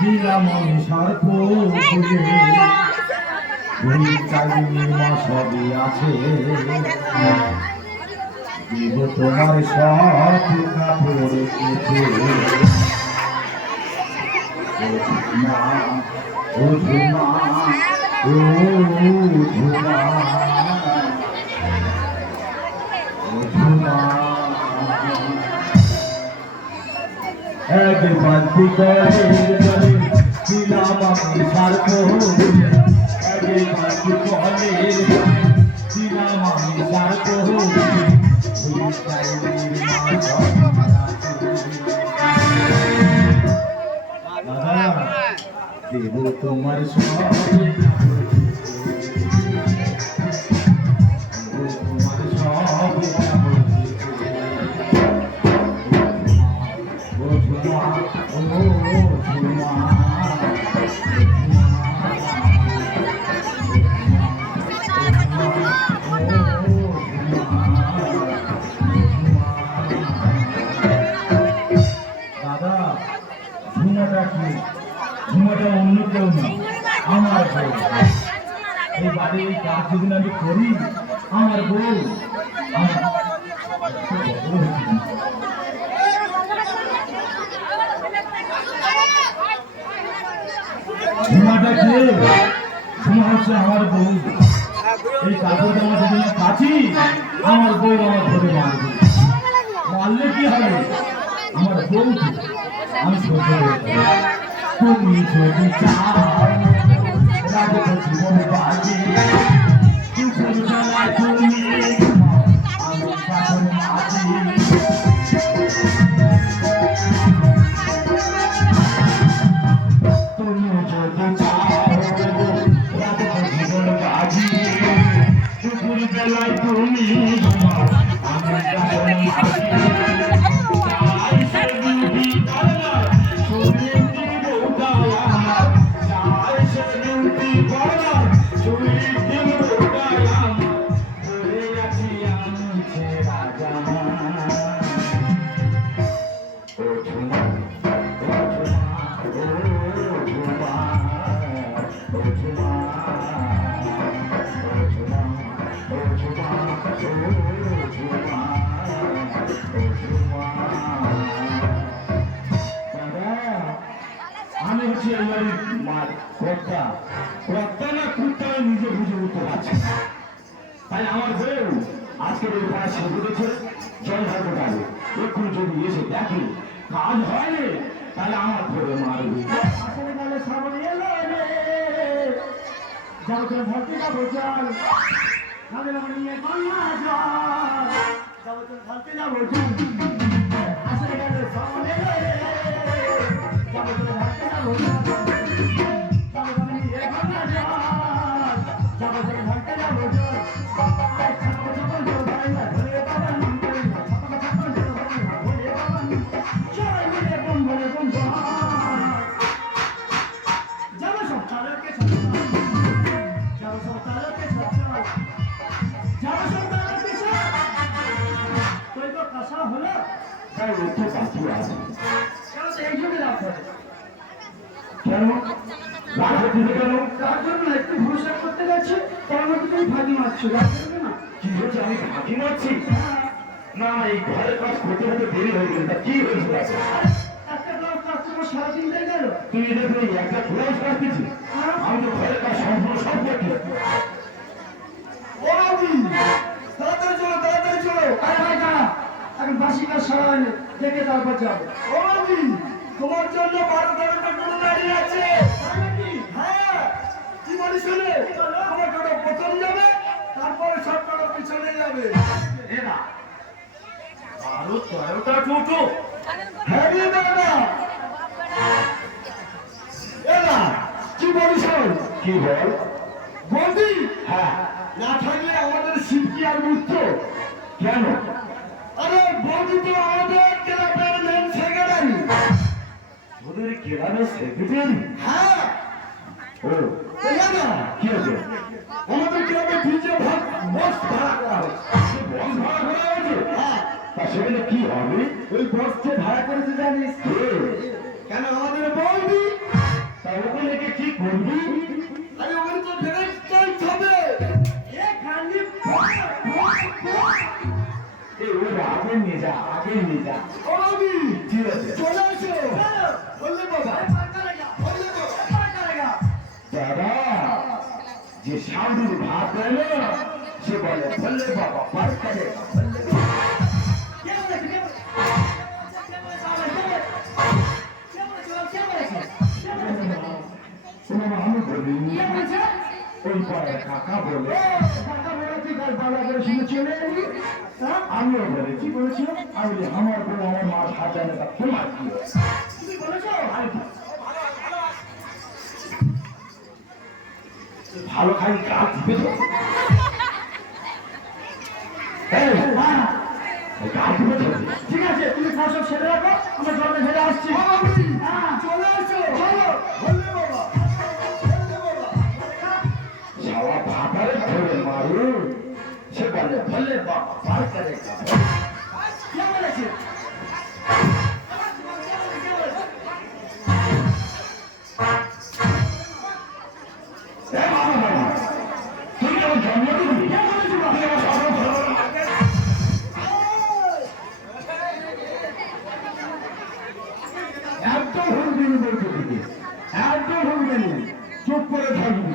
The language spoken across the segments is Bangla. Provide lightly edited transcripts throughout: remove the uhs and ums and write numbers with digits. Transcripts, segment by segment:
দিলাম আমি স্বার্থ সবই আছে তোমার সব কাপড় ও ঝুমা ও ঝুমা ও ঝুমা এক বান্তি করে দিলাম আমি স্বার্থ এক বান্তি করে দিলাম আমি স্বার্থ দেব তোমার সবে তোমার সবে ও ঝুমা ও ঝুমা দাদা ঝুমাটা কি ঝুমাটা অন্য কেউ না আমার বউ এই বাড়ির এই কাজ যেদিন আমি করি আমার বউ ঝুমাটা কে ঝুমা হচ্ছে আমার বউ এই কাপড় জামা যেদিন কাছি আমার বউ আমার ধরে মারবে মারলে কি হবে আমার বউ আমি তুমি যদি চাও রাখো জীবন বাজি তুমি আমি পাশন মাঝি তুমি যদি চাও রাখো জীবন বাজি দুপুর বেলায় তুমি আমি পাশন আমি হচ্ছি আমার কর্তা কর্তা না কুত্তা নিজে বুঝে উঠতে পারছি তাই আমার বউ আজকের এই কাজ শেষ করেছে জল ঢালতে পারবে এক্ষুনি যদি এসে দেখে কাজ হয়নি তাহলে আমার ধরে মারবে আসলে গেলে সামনে এলো রে যাও তো ভর্তি যাবো জল নাহলে আমার নিয়ে কন্যা জল যাও তো ভর্তি যাবো জল আসলে গেলে সামনে এলো রে যাও তো ভর্তি যাবো জল একটু ভরসা করতে গেছে তার মধ্যে তুমি ভাগি মারছো কি হয়েছে আমি ভাগি মারছি না এই ঘরের কাজ করতে হতে দেরি হয়ে গেল কি হয়েছে একটা ব্লাউজ কাজ তোমার সারাদিন হয়ে গেল তুই দেখবি একটা ব্লাউজ কাজ দিচ্ছি আমি তো ঘরের কাজ সম্পূর্ণ সব করছি তাড়াতাড়ি চলো আরে ভাই দাঁড়া এখন বাসি কাজ সারা হয়নি দেখে তারপর যাবো ও বাবি তোমার জন্য 12-13টা গরু দাঁড়িয়ে আছে হ্যাঁ কি বলিস আমার টোটো প্রথম যাবে তারপরে সব টোটো পিছনে যাবে না 12-13টা টোটো হ্যাঁ রে দাদা এলা কি বলিস কি বল বন্দি হ্যাঁ না থাকলে আমাদের সিটকি আর মুক্ত কেন আরে বন্দি তো আমাদের ক্লাবের মেন সেক্রেটারি ওদের ক্লাবের সেক্রেটারি হ্যাঁ ও না কি আছে আমাদের ক্লাবে ডিজে ভাগ বক্স ভাড়া করা হয়েছে বক্স ভাড়া করা হয়েছে হ্যাঁ তা সে সেখানে কি হবে? ওই বসকে ভাড়া করেছে জানিস? কেন আমাদের বলবি? তা ওখানে গিয়ে কি করবি? আরে ওখানে তো ফেরত চাইতে হবে। এ খালি আগে নিয়ে যা, আগে নিয়ে যা। ও আমি ঠিক আছে, চলে আসো। বললে বাবা বললে বাবা দাদা যে সামনের ভাত দেয় না সে বলে বললে বাবা পার করে আমি বলি ওই পাড়ার কাকা বলে আমিও বলেছি বলেছি আমি বলি, আমার বউ আমার মার হাত জানে তা তোমার কি হয়েছে? ভালো খাই গা দিবে তো গা দিবে তো। ঠিক আছে তুমি খাওয়া সব সেরে রাখো, আমরা জলে ফেলে আসছি। চলে আসো চলো। বললে বাবা বললে বাবা সারা ভাতারে ধরে মারু সে বলে বললে বাবা পার করে কে বলেছে? তুমি আমার জন্ম দিবি তুমি আমার সব একদম হুলবিনি বলতে দিবি, একদম হুলবিনি, চুপ করে থাকবি।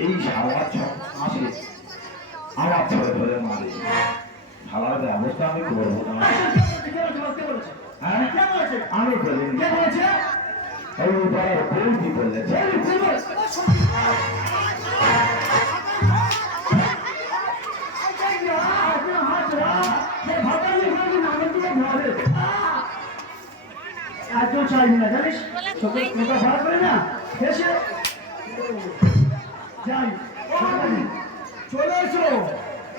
এই সারা আসে আমার ধরে ধরে মারে, সারার ব্যবস্থা আমি করবো না। হ্যাঁ আমি বলিনি, কে বলেছে? ওই পাড়ার বৌদি বলেছে। একদম চাইবি না জানিস, তোকে তোকে ভাড়া করে না এসে যাই। চলে এসো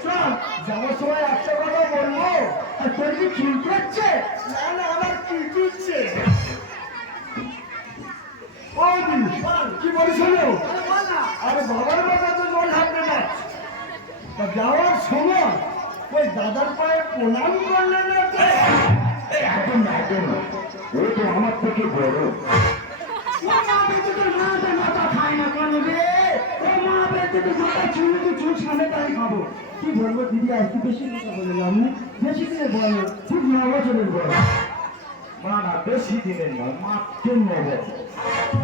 চল, যাওয়ার সময় একটা কথা বলবো। আর তোর কি চিনতে হচ্ছে? না না আমার কি চুলছে। কি বলিস হলো? আরে বাবার বাবা তো জল হাঁটতে যাচ্ছে, তা যাওয়ার সময় ওই দাদার পায়ে প্রণাম করলেন না তো? একদম না, একদম না, ও তো আমার থেকে বড়। মাথা খায় না কেন রে? ও মা বেঁচে তো মাথা চুল তো চুল সামনে তাই খাবো। কি বলবো দিদি, আজকে বেশি কথা বলে আমি বেশি দিনে বলো, ঠিক 9 বছরের বয়স। মা না বেশি দিনের নয়, মাত্র 9 বছর।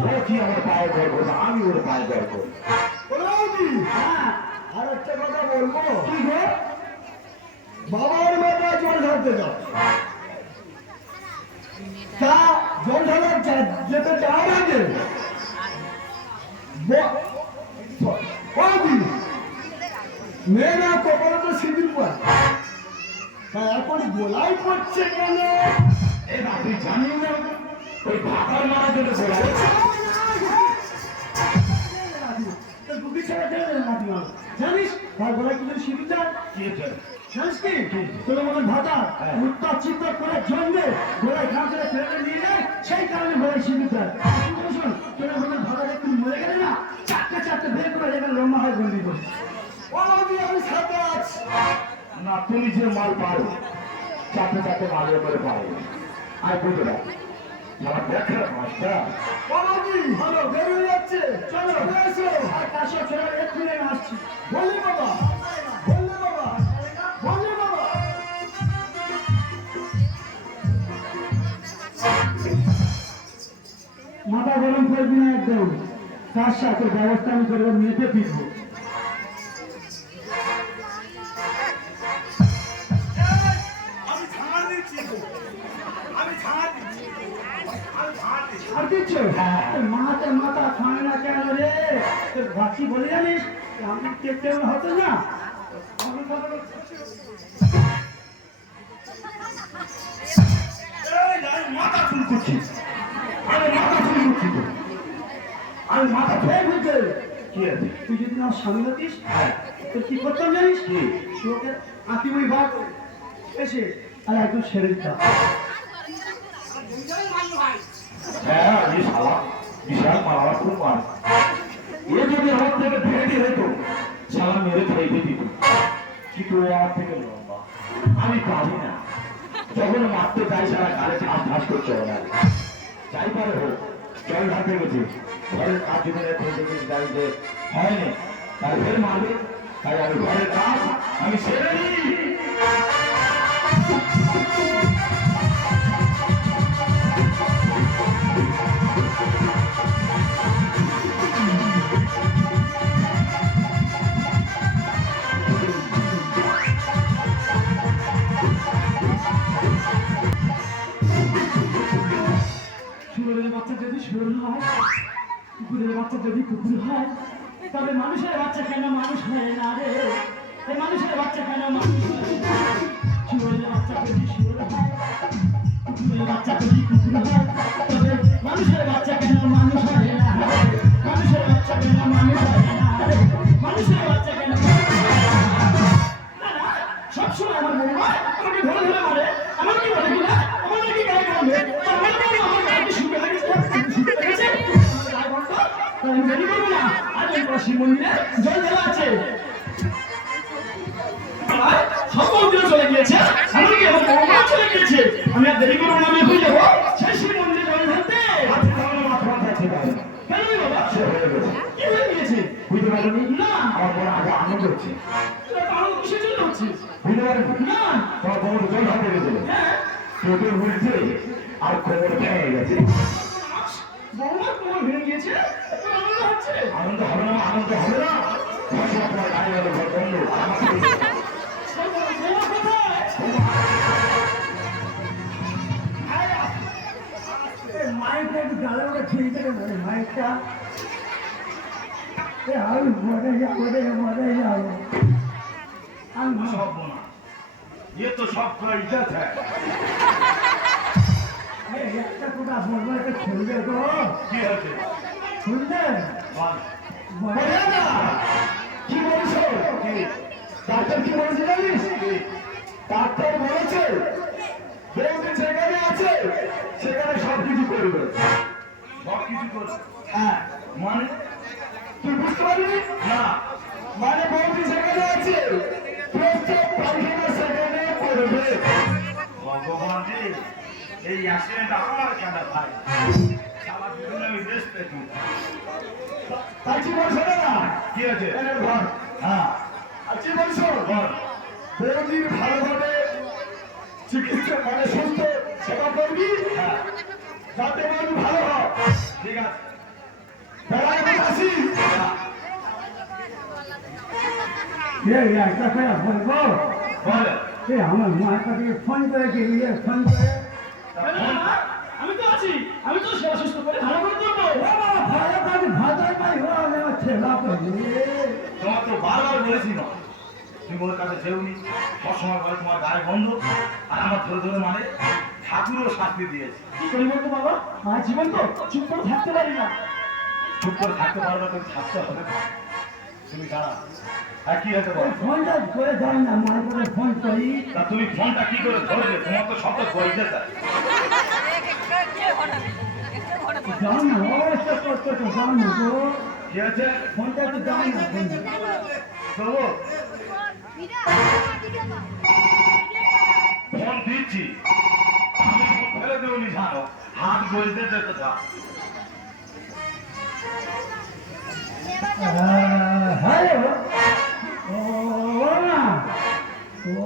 ও কি আমার পায়ে গর্ব না, আমি ওর পায়ে গর্ব। হ্যাঁ, আর একটা কথা বলবো। কি গো? বাবার মাথায় জল ঢালতে যাও, তা জল ঢালার যেতে যাওয়ার আগে মেয়েরা কপালে তো সিঁদুর পরে, তা এখন গোলাই পড়ছে কেন? তুই জানি না ওই ভাতার মারা জন্য জানিস তার গোলায় কি সিঁদুর দেয়? জানিস কি তোর মতন ভাতা উত্তর চিত্তর করে জন্মে গোলায় ঘাম করে ফেলে নিয়ে যায়, সেই কারণে গোলায় সিঁদুর দেয়। শোন, তোর মতন ভাতা একটু মরে গেলে না চারটে চারটে বের করে যেখানে লম্বা হয় বন্দি করে। আমি সাথে আছি না, তুমি যে মাল পারো চাপে চাপে মালের করে পারো। আর বুঝো না আমার দেখার মাছটা ভালো বেরিয়ে যাচ্ছে। চলো এসো, আর তার সব ছেলে এক্ষুনি আসছি। বললে বাবা বললে বাবা বললে বাবা। মাথা গরম করবি না একদম, তার সাথে ব্যবস্থা আমি করবো, মেপে ফিরবো। আর দিচ্ছ মাথা মাথা খায় না কেন রে? তোর ভাবছি বলে জানিস আমি কেউ হতো না। মাথা চুল করছি, আমি মাথা চুল করছি তো, আমি মাথা এই বুঝতে কি আছে? তুই যদি আমার স্বামী হতিস তোর কি করতাম জানিস? তোকে আঁকি বই বার এসে আর একদম সেরে দিতাম। হ্যাঁ এই শালা বিশাল মারা খুব মার, এ যদি আমার থেকে ভেড়ে হতো শালা মেরে ফেলে দিত, কিন্তু ও আমার থেকে লম্বা, আমি পারি না। যখন মারতে যাই সারা গালে ঠাস ঠাস করছে ওরা যাই পারে হোক জল ঢালতে গেছে ঘরের কাজ যদি দেখি যে হয়নি তার ফের মারবে তাই আমি ঘরের কাজ আমি সেরে নিই। শুয়োরের বাচ্চা যদি শুয়োর হয়, কুকুরের বাচ্চা যদি কুকুর হয়, তবে মানুষের বাচ্চা কেন মানুষ হয় না রে? এই মানুষের বাচ্চা কেন মানুষ হয় না? শুয়োরের বাচ্চা যদি শুয়োর হয়, কুকুরের বাচ্চা যদি কুকুর হয়, তবে মানুষের বাচ্চা কেন মানুষ হয় না রে? মানুষের বাচ্চা কেন মানুষ হয় না রে? মানুষের বাচ্চা কেন সবসময় আমার মনে হয় আমাকে ধরে ধরে মারে, আমার কি বলে কিনা আমার নাকি গায়ে কামড়ে, আমার বলে আমার গায়ে শুকে লেগেছে, শুকে লেগেছে, গায়ে বন্ধ, আমি দেরি করবো না, আজ এই শিব মন্দিরে জল ঢালা আছে। সব মন্দিরে চলে গিয়েছে, আমি কি আমার বড় মা চলে গিয়েছে, আমি আর দেরি করবো না, আমি হয়ে যাবো সেই শিব মন্দিরে জল ঢালতে। কেন রে বাবা? কি হয়ে গিয়েছে? বুঝতে পারলি না, আমার বড় আগে আনন্দ হচ্ছে কারণ কিসের জন্য হচ্ছিস? বুঝতে পারলি না, তোমার কোমর জল ঢালতে গেছিল হ্যাঁ, চোখে উঠছে আর কোমর ভেঙে গেছে। বৌমার কোমর ভেঙে গিয়েছে, তোর আনন্দ হচ্ছে? আনন্দ হবে না আনন্দ হবে না ঘর তোমার গাড়ি গেল ঘর বন্ধ আমাকে বৌমা কোথায়? মাইকটা একটু গালে ওটা ছিঁড়ে দেবে মানে মাইকটা। আমি মরে যাবো রে, মরে যাবো। আমি सब बोला ये तो सब का इज्जत है একটা কথা বলবো, এটা খুলবে গো, কি হয়েছে খুলবে বল বলে না কি বলছো কি ডাক্তার কি বলেছে জানিস ডাক্তার বলেছে বৌদি যেখানে আছে সেখানে সব কিছু করবে সব কিছু করবে হ্যাঁ মানে তুই বুঝতে পারবি না মানে বৌদি যেখানে আছে প্রত্যেক পায়খানা সেখানে করবে ভগবান রে এই অ্যাক্সিডেন্ট আমার কেন ভাই সারা জীবনে আমি রেস্ট পেয়েছি তাই কি বলছো না কি আছে ঘর হ্যাঁ আর কি বলছো ঘর বৌদির ভালোভাবে চিকিৎসা মানে সুস্থ সেবা করবি হ্যাঁ যাতে বৌদি ভালো হয় ঠিক আছে বেড়াই আসি একটা করে বলবো, বলে আমার মায়ের কাছে ফোন করে দিয়ে ফোন করে আমি তো আছি, আমি তো সেবা সুস্থ করে ভালো করে দেবো। ভালো করে ভাতার পাই ও আমি আমার সেবা করি। তোমার তো বারবার বলেছি না তুমি ওর কাছে যেওনি সবসময় বলে তোমার গায়ে গন্ধ আর আমার ধরে ধরে মানে ঠাকুরও শাস্তি দিয়েছে কি করি বলতো বাবা, আমার জীবন তো চুপ করে থাকতে পারি না। চুপ করে থাকতে পারবে তুমি থাকতে হবে তুমি দাঁড়া হ্যাঁ কি হতে পারো ফোনটা করে দাও না, মায়ের করে ফোন করি। তা তুমি ফোনটা কি করে ধরবে তোমার তো সব বইতে চায় যাও না, অবস্থা করতে তো যাও না গো, কি আছে ফোনটা একটু দাও না। তবু ফোন দিচ্ছি আমি ফেলে দেবনি জানো হাত বলতে কোথা হ্যালো, ও না, ও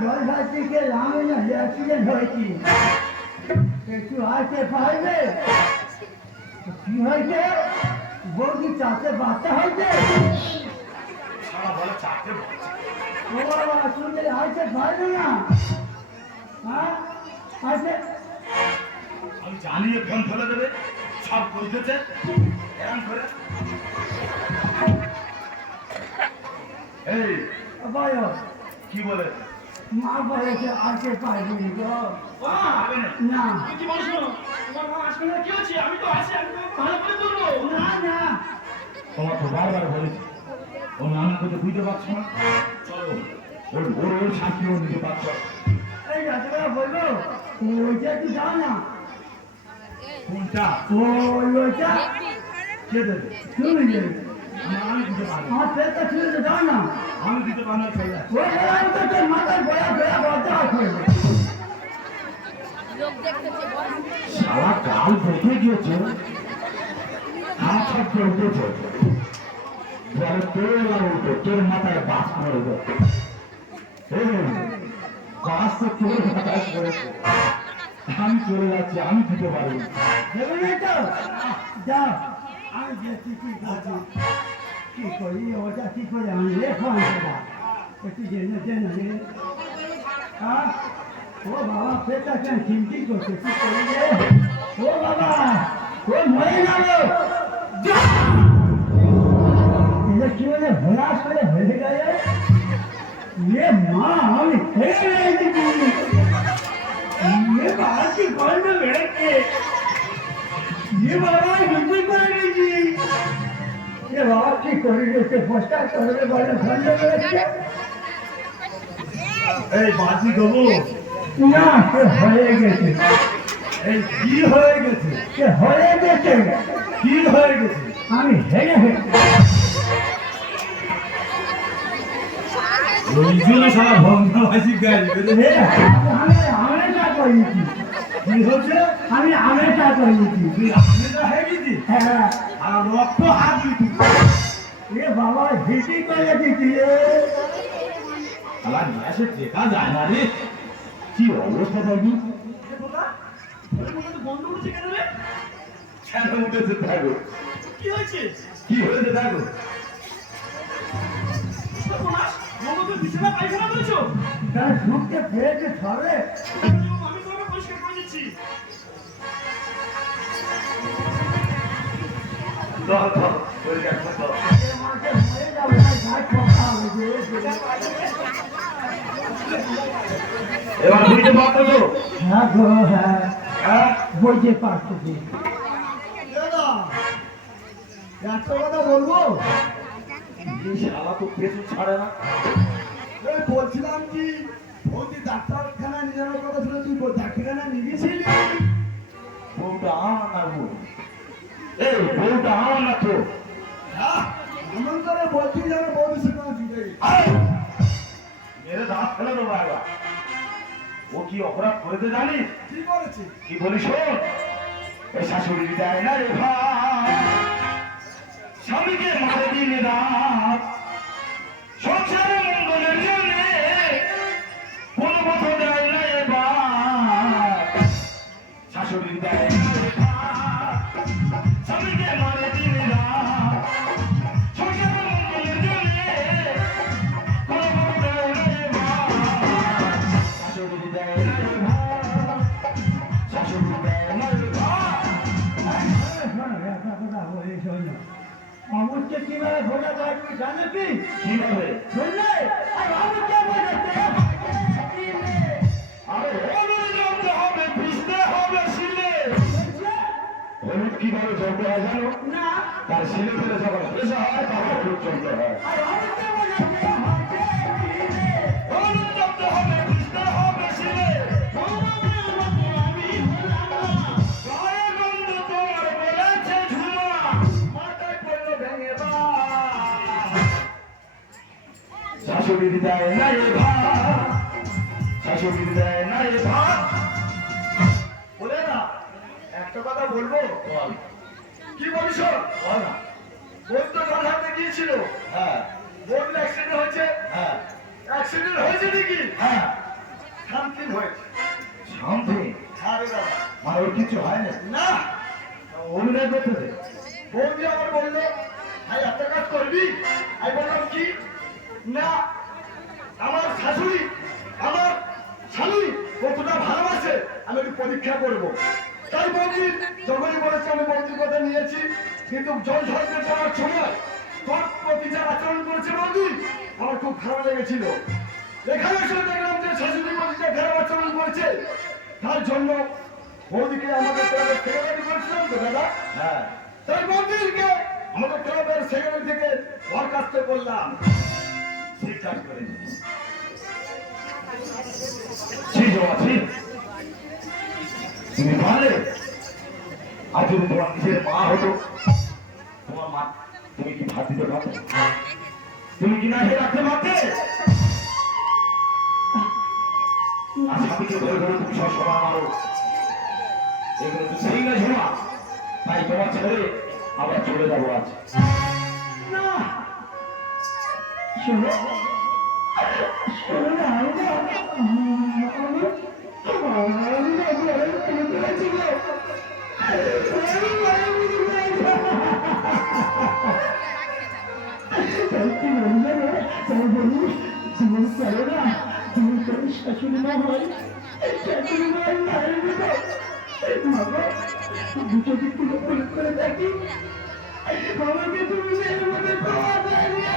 জল ঘাট থেকে আমি না অ্যাক্সিডেন্ট হয়েছি, একটু আসতে পারবে? কি হয়েছে? বৌদি চাষে বাচ্চা হয়েছে? সারা বলে চারটে বলছে ও বাবা, তুমি আসতে পারবে না? হ্যাঁ আসতে আমি জানিয়ে ফোন ফেলে দেবে সব বুঝতেছে এরকম করে এই বলো, কি বলে মা বলেছে আসতে পারবি গো। হবে না না কি বলছ? তোমার মা আসবে না, কি হচ্ছে? আমি তো আছি, আমি তো ভালো করে বলবো। না না, তোমার তো বারবার বলেছি ও নানা কথা বুঝতে পারছো না চলো ওর ওর ওর শান্তি ও নিতে পারছো এই রাত্রেবেলা বলবো ওইটা একটু দাও না, কোনটা ওইটা কে দেবে তুমি দেবে, আমি দিতে পারবো আমার পেটটা ছুঁড়ে দাও না। আমি দিতে পারবো না চলে ওই তো তোর মাথায় বয়া বয়া বলতে হবে। লোক দেখতেছে বল। সারা কাল দেখে গিয়েছে হাত ছাড়তে উঠেছে বলে তোর আর উঠে তোর মাথায় বাস করবে বাস তো তোর মাথায় করেছে আমি চলে যাচ্ছি আমি দিতে পারি দেবে না তো যাও আমি দেখছি কি করছি কি করি ওটা কি করে আমি লেখো সেটা একটু জেনে জেনে হ্যাঁ ও বাবা পেটটা কেন চিন্তি করছে কি করি রে ও বাবা ও মরে গেল এটা কি বলে হলাস করে হয়ে গেল ये माँ हम खेल रहे थे ये बाहर की कौन में बैठ के ये बाबा बिल्कुल कर रही थी ये बाबा की कॉरिडोर से फर्स्ट करने वाले बंद बैठ के এই বাজি দেবো না সে হয়ে গেছে এই কি হয়ে গেছে সে হয়ে গেছে কি হয়ে গেছে আমি হেরে গেছি ওই জন্য সারা ভগ্নবাসী গাড়ি আমি আমেটা করিয়েছি কি হচ্ছে আমি আমেটা করিয়েছি তুই আমেরা হয়ে গেছি হ্যাঁ আর রক্ত হাত দিতি এ বাবা হিটি করে দিচ্ছি আলা গ্যাসে দেখা যায় না রে কি অবস্থা থাকবি বন্ধ করেছে কেন রে কেন উঠেছে থাকো কি হয়েছে কি হয়েছে থাকো মমকে বিছানা পায়খানা করেছো তার সুখকে পেয়েছে ছড়ে আমি তোমাকে পরিষ্কার করে দিচ্ছি দাও দাও ওই দেখো তো মাকে মরে যাবে না গাছ কথা হবে এবার বুঝতে পারছো তো হ্যাঁ গো হ্যাঁ হ্যাঁ বুঝতে পারছি দাদা একটা কথা বলবো এই শালা তো পেছন ছাড়ে না এই বলছিলাম কি বৌদি ডাক্তারখানা নিয়ে যাওয়ার কথা ছিল তুই ডাক্তারখানা নিয়ে গেছিলি বউটা আমার না বউ এই বউটা আমার না তো হ্যাঁ এমন করে বলছি যেন বৌদির সঙ্গে আমি জুড়ে গেছি মেরে দাঁত ফেলে দেবো একবার ও কি অপরাধ করেছে জানিস কি করেছি কি বলি শোন এই শাশুড়ি দেয় না রে ভাই স্বামীকে মারে দিন রাত সংসারে মঙ্গলের জন্য কোনো কথা দেয় না এবার শাশুড়ি দেয় না রে ভাই স্বামীকে মারে দিন রাত সংসারে মঙ্গলের জন্য কোনো কথা দেয় না এবার শাশুড়ি দেয় না রে ভাই শাশুড়ি দেয় না রে ভাই অমুককে কিভাবে ভোটা দেয় তুমি জানো কি কিভাবে শুনলে আর অমুককে বোঝাতে আরে হলুদ জমতে হবে পিষতে হবে শিলে হলুদ কিভাবে জমতে হয় জানো না তার শিলে ফেলে যখন পেশা হয় তখন হলুদ জমতে হয় আর অমুককে বোঝাতে হলুদ জমতে হবে পিষতে হবে শিলে গায়ে গন্ধ তোমার বলেছে ঝুমা মাথায় পড়লো ভেঙে বা শাশুড়ি দেয় না এ ভাত শাশুড়ি দেয় না এ ভাত বলে না একটা কথা বলবো বল কি বলিস বল না বোন তো গান হাতে গিয়েছিল হ্যাঁ বোন অ্যাক্সিডেন্ট হয়েছে হ্যাঁ অ্যাক্সিডেন্ট হয়েছে নাকি হ্যাঁ সামথিং হয়েছে শান্তি আরে বাবা মানে ওর কিছু হয় না না অভিনয় করতেছে বৌদি আমার বললো ভাই একটা কাজ করবি আমি বললাম কি না আমার শাশুড়ি আমার স্বামী কতটা ভালোবাসে আমি একটু পরীক্ষা করব তাই বৌদি যখনই বলেছে আমি বৌদির কথা নিয়েছি কিন্তু জল ঝরতে যাওয়ার সময় তোর প্রতি যা আচরণ করেছে বৌদি আমার খুব খারাপ লেগেছিল এখানে এসে দেখলাম যে শাশুড়ি বৌদি যা খারাপ আচরণ করেছে তার জন্য বৌদিকে আমাদের ক্লাবের সেক্রেটারি করেছিলাম তো দাদা হ্যাঁ তাই বৌদিকে আমাদের ক্লাবের সেক্রেটারি থেকে বরখাস্ত করলাম ঠিক কাজ করেছিস ঠিক বাবা ঠিক তুমি পারলে আর যদি তোমার নিজের মা হতো তোমার মা তুমি কি ভাত দিতে পারতে তুমি কি না খেয়ে রাখতে পারতে আর স্বামীকে ধরে ধরে তুমি সব সময় মারো এগুলো তো ঠিক না ঝুমা, তাই তোমার ছেড়ে আবার চলে যাবো আজ। না শোনো শোনো না শাশুড়ি মা হয় শাশুড়ি মায়ের মায়ের দুটো দিক করে দেখি আমাকে তুমি মেয়ের মধ্যে পাওয়া যায় না।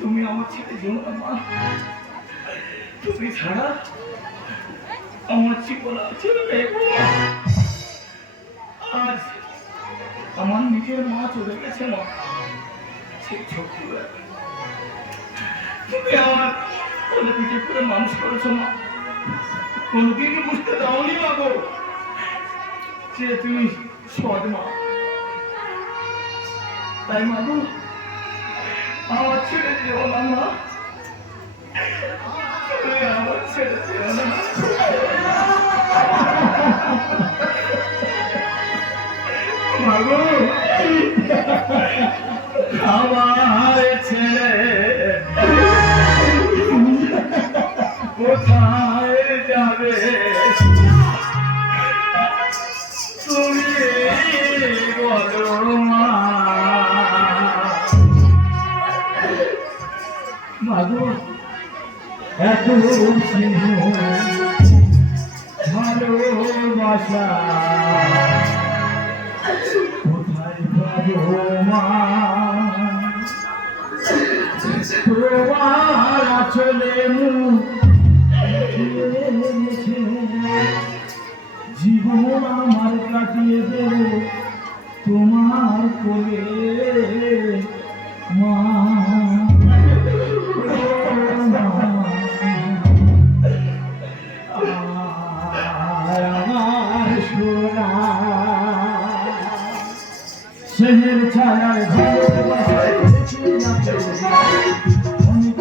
তুমি আমার ছেলে যেও না মা, তুমি ছাড়া আমার জীবন আছে। আজ আমার নিজের মা চলে গেছে মা, সেই ছোট্টবেলা তুমি আমার কোলে পিঠে করে মানুষ করেছো মা, কোনোদিন বুঝতে দাওনি মা গো যে তুমি সৎ মা। তাই মা গো আমার ছেড়ে যেও না মা, তুমি আমার ছেড়ে যেও না। মা গো আমার ছেলে কোথায় যাবে তুমি বলো মা। মাগো এত স্নেহ ভালোবাসা কোথায় পাবো মা, তোমার আঁচলে জীবন আমার কাটিয়ে দেব তোমার কোলে মা। আমার সোনা শহর ছায়ার ভালোবাসায় অনেক